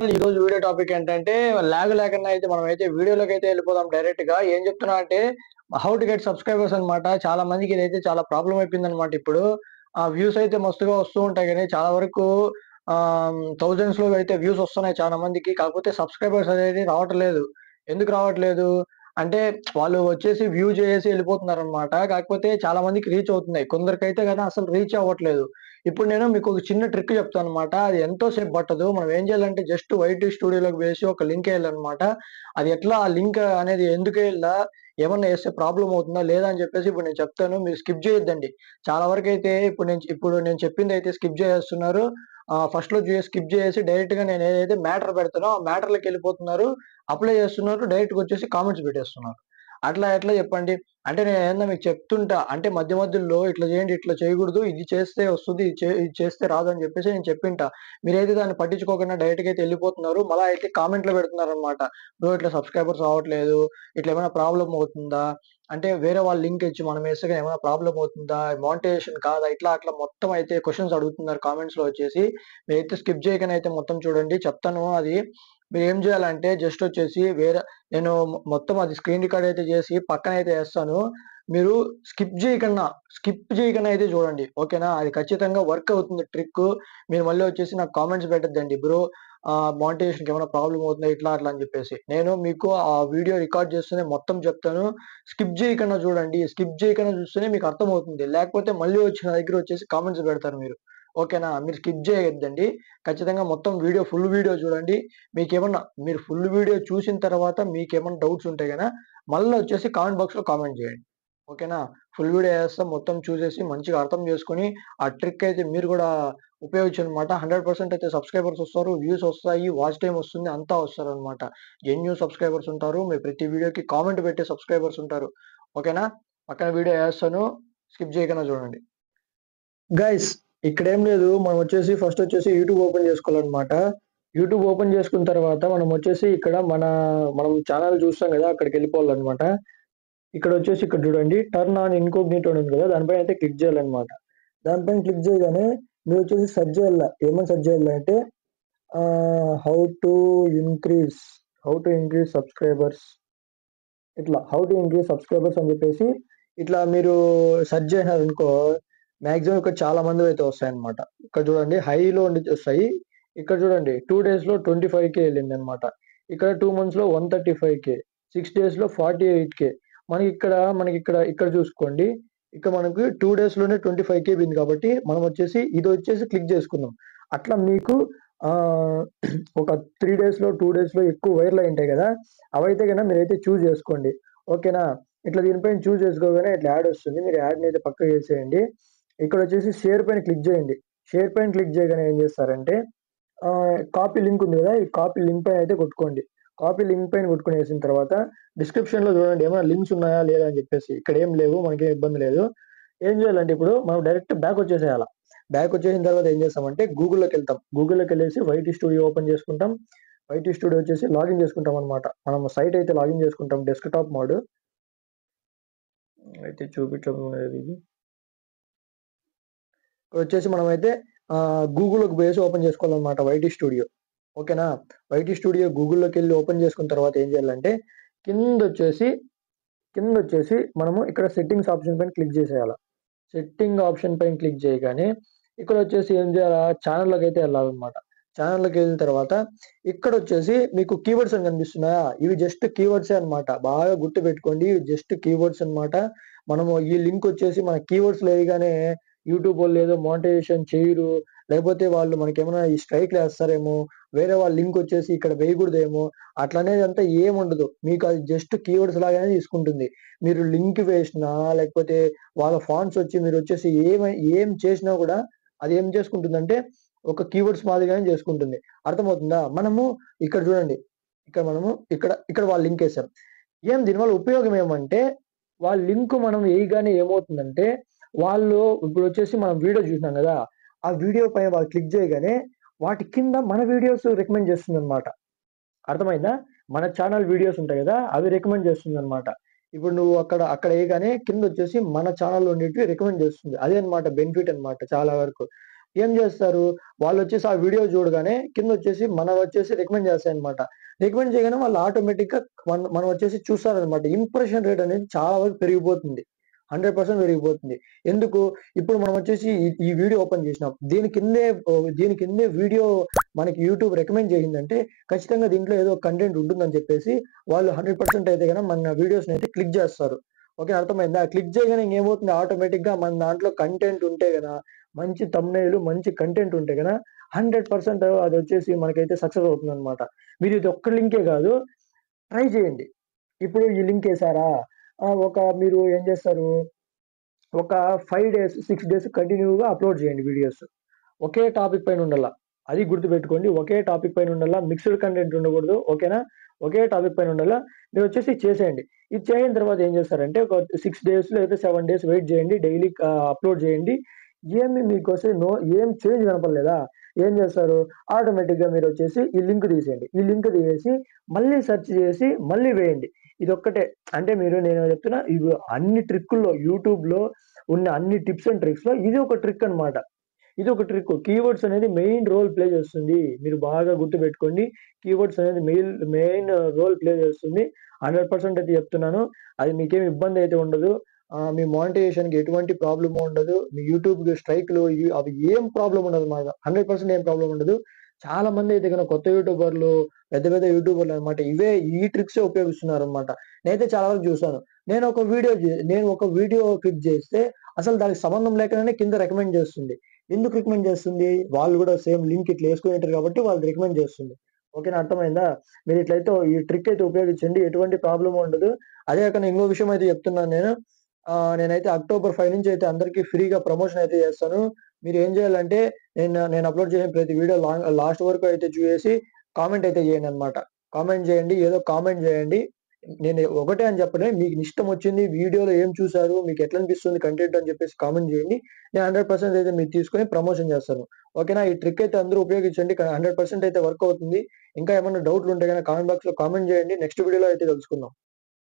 ఈ రోజు video topic ఏంటంటే లాగ్ లేకుండా అయితే మనమైతే వీడియోలోకి అయితే వెళ్ళిపోదాం డైరెక్ట్ గా. ఏం చెప్తున్నా అంటే హౌ టు గెట్ సబ్స్క్రైబర్స్ అన్నమాట. చాలా మందికి ఇదైతే చాలా ప్రాబ్లం అయిపోయింది అనమాట. ఇప్పుడు ఆ వ్యూస్ అయితే మస్తుగా వస్తూ ఉంటాయి కానీ చాలా వరకు థౌజండ్స్ లో అయితే వ్యూస్ వస్తున్నాయి చాలా మందికి. కాకపోతే సబ్స్క్రైబర్స్ అనేది రావట్లేదు. ఎందుకు రావట్లేదు అంటే వాళ్ళు వచ్చేసి వ్యూ చేసి వెళ్ళిపోతున్నారు అనమాట. కాకపోతే చాలా మందికి రీచ్ అవుతున్నాయి, కొందరికైతే కానీ అసలు రీచ్ అవ్వట్లేదు. ఇప్పుడు నేను మీకు ఒక చిన్న ట్రిక్ చెప్తానన్నమాట. అది ఎంతో సేపు పట్టదు. మనం ఏం చేయాలంటే జస్ట్ వైటీ స్టూడియోలోకి వేసి ఒక లింక్ ఎయాలన్నమాట. అది ఎట్లా ఆ లింక్ అనేది ఎందుకెళ్ళినా, ఏమన్నా ఏస్తే ప్రాబ్లమ్ అవుతుందా లేదా అని చెప్పేసి ఇప్పుడు నేను చెప్తాను. మీరు స్కిప్ చేయొద్దండి. చాలా వరకైతే ఇప్పుడు నేను చెప్పిందైతే స్కిప్ చేసేస్తున్నారు. ఫస్ట్‌లో స్కిప్ చేసేసి డైరెక్ట్‌గా నేను ఏదైతే మ్యాటర్ పెడతానో ఆ మ్యాటర్‌లోకెళ్ళిపోతున్నారు. అప్లై చేస్తున్నారు. డైరెక్ట్‌గా వచ్చేసి కామెంట్స్ పెట్టేస్తున్నారు. అట్లా ఎట్లా చెప్పండి? అంటే నేనేమన్నా మీకు చెప్తుంటా. అంటే మధ్య మధ్యలో ఇట్లా చేయండి, ఇట్లా చేయకూడదు. ఇది చేస్తే వస్తది. ఇది చేస్తే రాదు అని చెప్పేసి నేను చెప్పింటా. మీరైతే దాన్ని పట్టించుకోకుండా డైరెక్ట్‌గా అయితే ఎళ్ళిపోతున్నారు. మళ్ళా అయితే కామెంట్‌లో పెడుతున్నారనమాట. బ్రో ఇట్లా సబ్‌స్క్రైబర్స్ రావట్లేదు. ఇట్లా ఏమైనా ప్రాబ్లమ్ అవుతుందా? అంటే వేరే వాళ్ళు లింక్ ఇచ్చి మనం ఏసగా ఏమైనా ప్రాబ్లమ్ అవుతుందా? మానిటైజేషన్ కాదా? ఇట్లా అట్లా మొత్తం అయితే క్వెషన్స్ అడుగుతున్నారు కామెంట్స్‌లో వచ్చేసి. మీరైతే స్కిప్ చేయకనే అయితే మొత్తం చూడండి. చెప్తాను అది. మీరేం చేయాలంటే జస్ట్ వచ్చేసి నేను మొత్తం అది స్క్రీన్ రికార్డ్ అయితే చేసి పక్కనైతే ఏస్తాను. మీరు స్కిప్ చేయకుండా అయితే చూడండి. ఓకేనా? అది ఖచ్చితంగా వర్క్ అవుతుంది ట్రిక్కు. మీరు మళ్ళీ వచ్చేసి నాకు కామెంట్స్ పెట్టొద్దండి. బ్రో మానిటైజేషన్‌కి ఏమైనా ప్రాబ్లమ్ అవుతుందా? ఇట్లా అట్లా అని చెప్పేసి. నేను మీకు ఆ వీడియో రికార్డ్ చేస్తూనే మొత్తం చెప్తాను. స్కిప్ చేయకుండా చూడండి. స్కిప్ చేయకుండా చూస్తేనే మీకు అర్థమవుతుంది. లేకపోతే మళ్ళీ వచ్చి నా దగ్గర వచ్చేసి కామెంట్స్ పెడతారు మీరు. ఓకేనా? మీరు స్కిప్ చేయొద్దండి. ఖచ్చితంగా మొత్తం ఫుల్ వీడియో చూడండి. మీరు ఫుల్ వీడియో చూసిన తర్వాత మీకేమన్నా డౌట్స్ ఉంటే గన మళ్ళా వచ్చేసి కామెంట్ బాక్స్‌లో కామెంట్ చేయండి. ఓకేనా? ఫుల్ వీడియో ఏస్తా మొత్తం చూసేసి మంచిగా అర్థం చేసుకొని, ఆ ట్రిక్ అయితే మీరు గూడా ఉపయోగించనమాట. 100% అయితే సబ్స్క్రైబర్స్ వస్తారు. వ్యూస్ వస్తాయి. వాచ్ టైమ్ వస్తుంది. అంతా వస్తారనమాట. జెన్యూన్ సబ్స్క్రైబర్స్ ఉంటారు. మీ ప్రతి వీడియోకి కామెంట్ పెట్టే సబ్స్క్రైబర్స్ ఉంటారు. ఓకేనా? పక్కన వీడియో ఏస్తాను. స్కిప్ చేయకుండా చూడండి. గైస్ ఇక్కడేం లేదు. మనం వచ్చేసి ఫస్ట్ వచ్చేసి యూట్యూబ్ ఓపెన్ చేసుకోవాలనమాట. యూట్యూబ్ ఓపెన్ చేసుకున్న తర్వాత మనం వచ్చేసి ఇక్కడ మనం ఛానెల్ చూస్తాం గదా! అక్కడికెళ్ళిపోవాలనమాట. ఇక్కడొచ్చేసి ఇక్కడ చూడండి టర్న్ ఆన్ ఇన్‌కోగ్నిటో అని ఉంది కదా! దానిపైన అయితే క్లిక్ చేయాలన్నమాట. దానిపైన క్లిక్ చేయగానే మీరొచ్చేసి సెర్చ్ చేయాల. ఏమని సెర్చ్ చేయాలంటే how to increase how to increase subscribers how to increase subscribers అని చెప్పేసి ఇట్లా మీరు సెర్చ్ చేశారనుకో మాక్సిమం ఇక్కడ చాలా మందివైతే వస్తాయన్నమాట. ఇక్కడ చూడండి హైలో ఉండి వస్తాయి. ఇక్కడ చూడండి 2 డేస్‌లో 25,000 ఎళ్ళిందన్నమాట. ఇక్కడ 2 మంత్స్‌లో 135,000, 6 డేస్‌లో 48,000. ఇక్కడ చూసుకోండి. ఇక్కడ మనకు 2 డేస్‌లోనే 25,000 పోయింది కాబట్టి మనం వచ్చేసి ఇదొచ్చేసి క్లిక్ చేసుకుందాం. అట్లా మీకు ఆహ్, ఒక 3 డేస్‌లో, 2 డేస్‌లో ఎక్కువ వైరల్ అయ్యుంటాయి గదా! అవైతే గనక మీరైతే చూజ్ చేసుకోండి. ఓకేనా? ఇట్లా దీనిపైన చూజ్ చేసుకోగానే ఇట్లా యాడ్ వస్తుంది. మీరు యాడ్‌నైతే పక్కకు చేసేయండి. ఇక్కడొచ్చేసి షేర్ పైన క్లిక్ చేయండి. షేర్ పైన క్లిక్ చేయగానే ఏం చేస్తారంటే కాపీ లింక్ ఉంది గదా! ఈ కాపీ లింక్ పైన అయితే కొట్టుకోండి. కాపీ లింక్ పైన కొట్టుకొనేసిన తర్వాత డిస్క్రిప్షన్‌లో చూడండి ఏమైనా లింక్స్ ఉన్నాయా లేదా అని చెప్పేసి. ఇక్కడేం లేవు. మనకేం ఇబ్బంది లేదు. ఏం చేయాలంటే ఇప్పుడు మనం డైరెక్ట్ బ్యాక్ వచ్చేసేయాల. బ్యాక్ వచ్చేసిన తర్వాత ఏం చేస్తామంటే గూగుల్‌లోకెళ్తాం. గూగుల్‌లోకెళ్ళేసి వైటీ స్టూడియో ఓపెన్ చేసుకుంటాం. వైటీ స్టూడియో వచ్చేసి లాగిన్ చేసుకుంటాం అన్నమాట. మనం సైట్ అయితే లాగిన్ చేసుకుంటాం డెస్క్‌టాప్ మోడ్. అయితే చూపించడం లేదు ఇది. ఇక్కడొచ్చేసి మనమైతే గూగుల్‌లోకి బేసి ఓపెన్ చేసుకోవాలన్నమాట వైటీ స్టూడియో. ఓకేనా? వైటీ స్టూడియో గూగుల్‌లోకెళ్ళి ఓపెన్ చేసుకున్న తర్వాత ఏం చేయాలంటే కిందొచ్చేసి కిందొచ్చేసి మనము ఇక్కడ సెట్టింగ్స్ ఆప్షన్ పైన క్లిక్ చేసేయాల. సెట్టింగ్ ఆప్షన్ పైన క్లిక్ చేయగానే ఇక్కడొచ్చేసి ఏం చేయాలా ఛానెల్‌లోకైతే ఎళ్ళాలన్నమాట. ఛానెల్‌లోకెళ్ళిన తర్వాత ఇక్కడొచ్చేసి మీకు కీవర్డ్స్ అని కనిపిస్తున్నాయా? ఇవి జస్ట్ కీవర్డ్సే అన్నమాట. బాగా గుర్తుపెట్టుకోండి. ఇవి జస్ట్ కీవర్డ్స్ అన్నమాట. మనము ఈ లింక్ వచ్చేసి మన కీవర్డ్స్‌లో ఎయగానే యూట్యూబోళ్ళు ఏదో మానిటైజేషన్ చేయరు. లేకపోతే వాళ్ళు మనకేమైనా ఈ స్ట్రైక్‌లేస్తారేమో, వేరే వాళ్ళ లింక్ వచ్చేసి ఇక్కడ వేయకూడదేమో అట్లనేదంతా ఏముండదు. మీకు అది జస్ట్ కీవర్డ్స్ లాగానే తీసుకుంటుంది. మీరు లింక్ వేసినా లేకపోతే వాళ్ళ ఫాంట్స్ వచ్చి మీరొచ్చేసి ఏం చేసినా గూడా అదేం చేసుకుంటుందంటే ఒక కీవర్డ్స్ మాదిరిగానే చేసుకుంటుంది. అర్థమవుతుందా? మనము ఇక్కడ చూడండి. ఇక్కడ మనము ఇక్కడ వాళ్ళ లింకేసాం. దీనివల్ల ఉపయోగం ఏమంటే వాళ్ళ లింక్ మనం ఎయగానే ఏమవుతుందంటే వాళ్ళు ఇప్పుడొచ్చేసి మనం వీడియో చూసినాం గదా! ఆ వీడియో పైన వాళ్ళు క్లిక్ చేయగానే వాటి కింద మన వీడియోస్ రికమెండ్ చేస్తుందన్నమాట. అర్థమైందా? మన ఛానెల్ వీడియోస్ ఉంటాయి గదా! అవి రికమెండ్ చేస్తుందన్నమాట. ఇప్పుడు నువ్వు అక్కడ ఎయగానే కిందొచ్చేసి మన ఛానెల్‌లో ఉండేటివి రికమెండ్ చేస్తుంది. అదే అన్నమాట బెనిఫిట్ అన్నమాట చాలా వరకు. ఏం జేస్తారు? వాళ్ళొచ్చేసి ఆ వీడియో చూడగానే కిందొచ్చేసి మనవొచ్చేసి రికమెండ్ చేస్తాయన్నమాట. రికమెండ్ చేయగానే వాళ్ళు ఆటోమేటిక్‌గా మనం వచ్చేసి చూస్తారనమాట. ఇంప్రెషన్ రేట్ అనేది చాలా వరకు పెరిగిపోతుంది. 100% పెరిగిపోతుంది. ఎందుకు? ఇప్పుడు మనం వచ్చేసి ఈ వీడియో ఓపెన్ చేసినాం. దీని కిందే వీడియో మనకి యూట్యూబ్ రికమెండ్ చేసిందంటే ఖచ్చితంగా దీంట్లో ఏదో కంటెంట్ ఉంటుందని చెప్పేసి వాళ్ళు 100% అయితే గనక మన వీడియోస్‌నైతే క్లిక్ జేస్తారు. ఓకే. అర్థమైందా? క్లిక్ చేయగానే ఇంకేమవుతుంది ఆటోమేటిక్‌గా మన దాంట్లో కంటెంట్ ఉంటే గన మంచి థంబ్‌నెయిల్, మంచి కంటెంట్ ఉంటే గన 100% అదొచ్చేసి మనకైతే సక్సెస్ అవుతుందనమాట. మీరు ఇది ఒక్క లింకే గాదు, ట్రై చేయండి. ఇప్పుడు ఈ లింకేసారా, మీరు ఏం చేస్తారు, ఒక 5 డేస్, 6 డేస్ కంటిన్యూ‌గా అప్‌లోడ్ చేయండి వీడియోస్. ఒకే టాపిక్ పైన ఉండాల. అది గుర్తుపెట్టుకోండి. ఒకే టాపిక్ పైన ఉండాల. మిక్స్‌డ్ కంటెంట్ ఉండకూడదు. ఓకేనా? ఒకే టాపిక్ పైన ఉండాల. మీరొచ్చేసి చేసేయండి. ఇది చేసిన తర్వాత ఏం చేస్తారంటే ఒక 6 డేస్ లేదా 7 డేస్ వెయిట్ చేయండి. డైలీ అప్‌లోడ్ చేయండి. ఏమి మీకొస్తే ఏం చేంజ్ కనపడలేదా? ఏం చేస్తారు? ఆటోమేటిక్‌గా మీరొచ్చేసి ఈ లింక్ తీసేయండి. ఈ లింక్ తీసేసి మళ్ళీ సెర్చ్ చేసి మళ్ళీ వేయండి. ఇదొక్కటే. అంటే నేను చెప్తున్నా ఇవి అన్ని ట్రిక్కుల్లో యూట్యూబ్‌లో ఉన్న అన్ని టిప్స్ అండ్ ట్రిక్స్‌లో ఇది ఒక ట్రిక్ అన్నమాట. ఇదొక ట్రిక్. కీవర్డ్స్ అనేది మెయిన్ రోల్ ప్లే చేస్తుంది. మీరు బాగా గుర్తుపెట్టుకోండి. కీవర్డ్స్ అనేది మెయిన్ రోల్ ప్లే చేస్తుంది. 100% అయితే చెప్తున్నాను. అది మీకేమి ఇబ్బందయితే ఉండదు. మీ మానిటైజేషన్‌కి ఎటువంటి ప్రాబ్లమ్ ఉండదు. మీ యూట్యూబ్‌కి స్ట్రైక్‌లు అవి ఏం ప్రాబ్లమ్ ఉండదు మాట. 100% ఏం ప్రాబ్లమ్ ఉండదు. చాలా మందయితే గనక కొత్త యూట్యూబర్లు, పెద్ద పెద్ద యూట్యూబర్లనమాట ఈ ట్రిక్సే ఉపయోగిస్తున్నారనమాట. నేనైతే చాలా వరకు చూసాను. నేను ఒక వీడియో క్లిక్ చేస్తే అసలు దానికి సంబంధం లేకుండానే కింద రికమెండ్ చేస్తుంది. ఎందుకు రికమెండ్ చేస్తుంది? వాళ్ళు గూడా సేమ్ లింక్ ఇట్లా యేసుకొనుంటారు కాబట్టి వాళ్ళు రికమెండ్ చేస్తుంది. ఓకేనా? అర్థమైందా? మీరిట్లయితే ఈ ట్రిక్ అయితే ఉపయోగించండి. ఎటువంటి ప్రాబ్లమ్ ఉండదు. అదే కాకుండా ఇంకో విషయం అయితే చెప్తున్నాను నేను. నేనైతే అక్టోబర్ 5 నుంచి అయితే అందరికి ఫ్రీగా ప్రమోషన్ అయితే చేస్తాను. మీరేం చేయాలంటే నేను అప్‌లోడ్ చేసిన ప్రతి వీడియో లాస్ట్ వరకు అయితే చూసేసి కామెంట్ అయితే చేయండన్నమాట. కామెంట్ చేయండి. ఏదో కామెంట్ చేయండి. నేను ఒకటే అని చెప్పలే. మీకు ఇష్టమొచ్చింది వీడియోలో ఏం చూసారు? మీకెట్లనిపిస్తుంది కంటెంట్ అని చెప్పేసి కామెంట్ చేయండి. నేను 100% అయితే మీది తీసుకొని ప్రమోషన్ చేస్తాను. ఓకేనా? ఈ ట్రిక్ అయితే అందరూ ఉపయోగించండి. 100% అయితే వర్క్ అవుతుంది. ఇంకా ఏమన్నా డౌట్‌లుంటే గనక కామెంట్ బాక్స్‌లో కామెంట్ చేయండి. నెక్స్ట్ వీడియోలో అయితే కలుసుకుందాం.